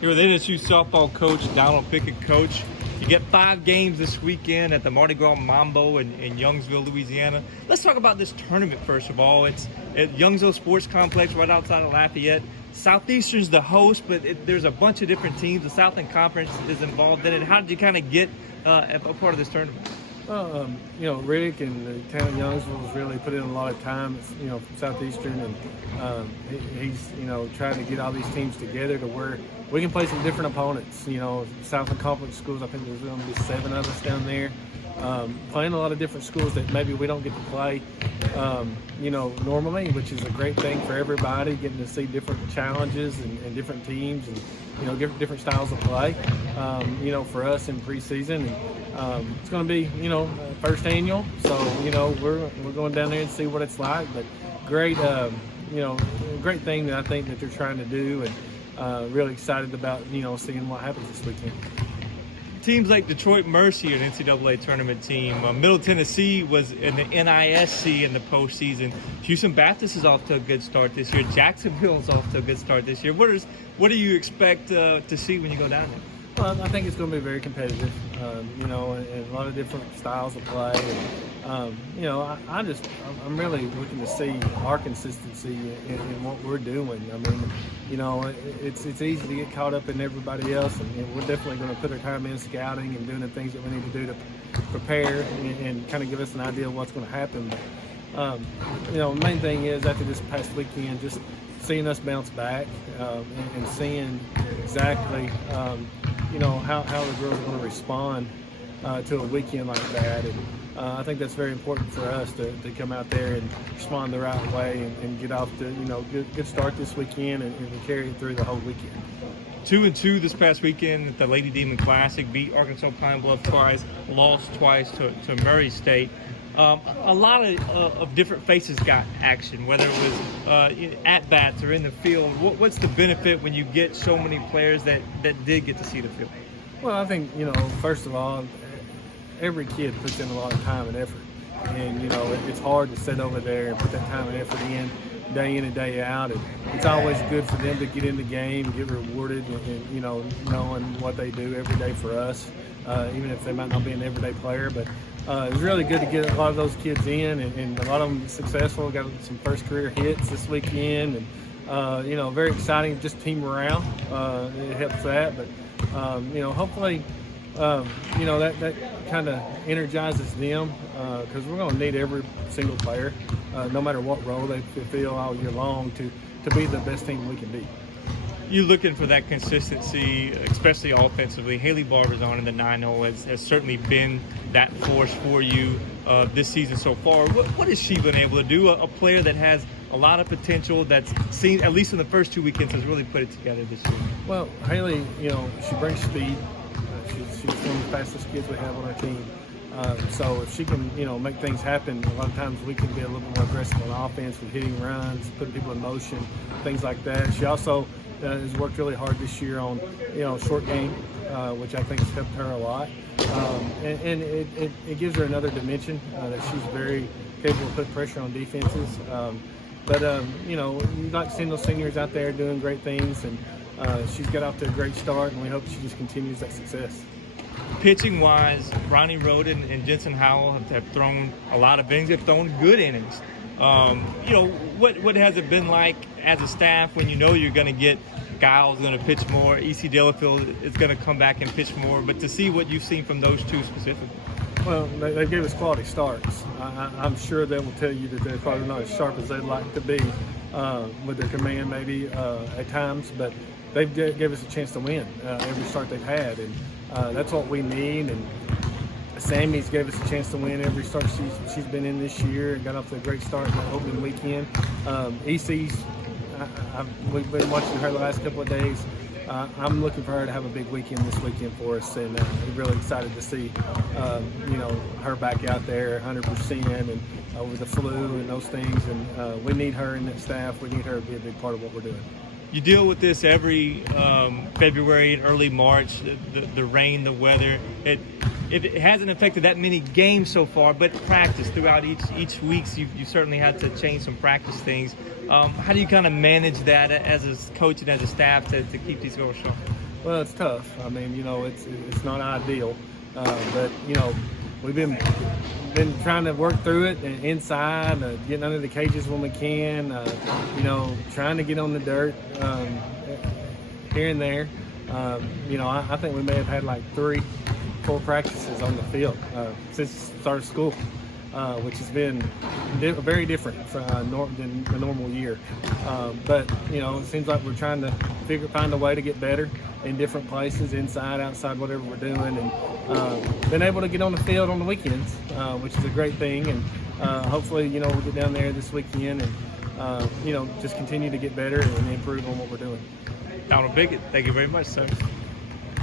Here with NSU softball coach Donald Pickett. Coach, you get 5 games this weekend at the Mardi Gras Mambo in Youngsville, Louisiana. Let's talk about this tournament first of all. It's at Youngsville Sports Complex right outside of Lafayette. Southeastern's the host, but there's a bunch of different teams. The Southern Conference is involved in it. How did you kind of get a part of this tournament? Rick and the town of Youngsville has really put in a lot of time, from Southeastern, and he's, trying to get all these teams together to where we can play some different opponents. Southern Conference schools, I think there's going to be 7 of us down there, playing a lot of different schools that maybe we don't get to play, normally, which is a great thing for everybody, getting to see different challenges and different teams and, different styles of play, for us in preseason. And it's going to be, first annual, so, we're going down there and see what it's like. But great, great thing that I think that they're trying to do, and really excited about, seeing what happens this weekend. Teams like Detroit Mercy, an NCAA tournament team. Middle Tennessee was in the NISC in the postseason. Houston Baptist is off to a good start this year. Jacksonville's off to a good start this year. What do you expect to see when you go down there? Well, I think it's going to be very competitive, and a lot of different styles of play. And, I'm really looking to see our consistency in what we're doing. I mean, it's easy to get caught up in everybody else, and we're definitely going to put our time in scouting and doing the things that we need to do to prepare and kind of give us an idea of what's going to happen. But, the main thing is after this past weekend, just seeing us bounce back and seeing exactly, how the girls are going to respond to a weekend like that. And I think that's very important for us to come out there and respond the right way and get off to, good start this weekend and carry it through the whole weekend. 2-2 this past weekend at the Lady Demon Classic, beat Arkansas Pine Bluff twice, lost twice to Murray State. A lot of different faces got action, whether it was at-bats or in the field. What's the benefit when you get so many players that did get to see the field? Well, I think, first of all, every kid puts in a lot of time and effort. And, it's hard to sit over there and put that time and effort in and day out. And it's always good for them to get in the game, get rewarded, and knowing what they do every day for us, even if they might not be an everyday player. But it's really good to get a lot of those kids in, and a lot of them successful. Got some first career hits this weekend, and very exciting. Just team morale, it helps that. But hopefully, that kind of energizes them because we're going to need every single player, no matter what role they feel all year long, to be the best team we can be. You're looking for that consistency, especially offensively. Haley Barbizon in the 9-0 has certainly been that force for you this season so far. What has she been able to do? A player that has a lot of potential, that's seen, at least in the first 2 weekends, has really put it together this year. Well, Haley, she brings speed. She's one of the fastest kids we have on our team. So if she can, make things happen, a lot of times we can be a little bit more aggressive on offense with hitting runs, putting people in motion, things like that. She also has worked really hard this year on, short game, which I think has helped her a lot. And it gives her another dimension that she's very capable of putting pressure on defenses. But you'd like to see those seniors out there doing great things, and she's got off to a great start, and we hope she just continues that success. Pitching-wise, Ronnie Roden and Jensen Howell have thrown a lot of innings. They've thrown good innings. What has it been like as a staff when you're going to get Giles going to pitch more, E.C. Delafield is going to come back and pitch more, but to see what you've seen from those two specifically? Well, they gave us quality starts. I'm sure they will tell you that they're probably not as sharp as they'd like to be with their command maybe at times, but they gave us a chance to win every start they've had, and that's what we need. And Sammy's gave us a chance to win every start she's been in this year and got off to a great start in the opening weekend. EC's, we've been watching her the last couple of days. I'm looking for her to have a big weekend this weekend for us, and we're really excited to see, her back out there 100% and over the flu and those things. And we need her in that staff. We need her to be a big part of what we're doing. You deal with this every February and early March, the rain, the weather. It hasn't affected that many games so far, but practice throughout each week, you certainly had to change some practice things. How do you kind of manage that as a coach and as a staff to keep these girls sharp? Well, it's tough. I mean, it's not ideal, but we've been trying to work through it and inside, getting under the cages when we can. Trying to get on the dirt here and there. I think we may have had like 3 full practices on the field since the start of school, which has been very different than the normal year. But it seems like we're trying to find a way to get better in different places, inside, outside, whatever we're doing, and been able to get on the field on the weekends, which is a great thing. And hopefully, we'll get down there this weekend and just continue to get better and improve on what we're doing. Donald Pickett, thank you very much, sir.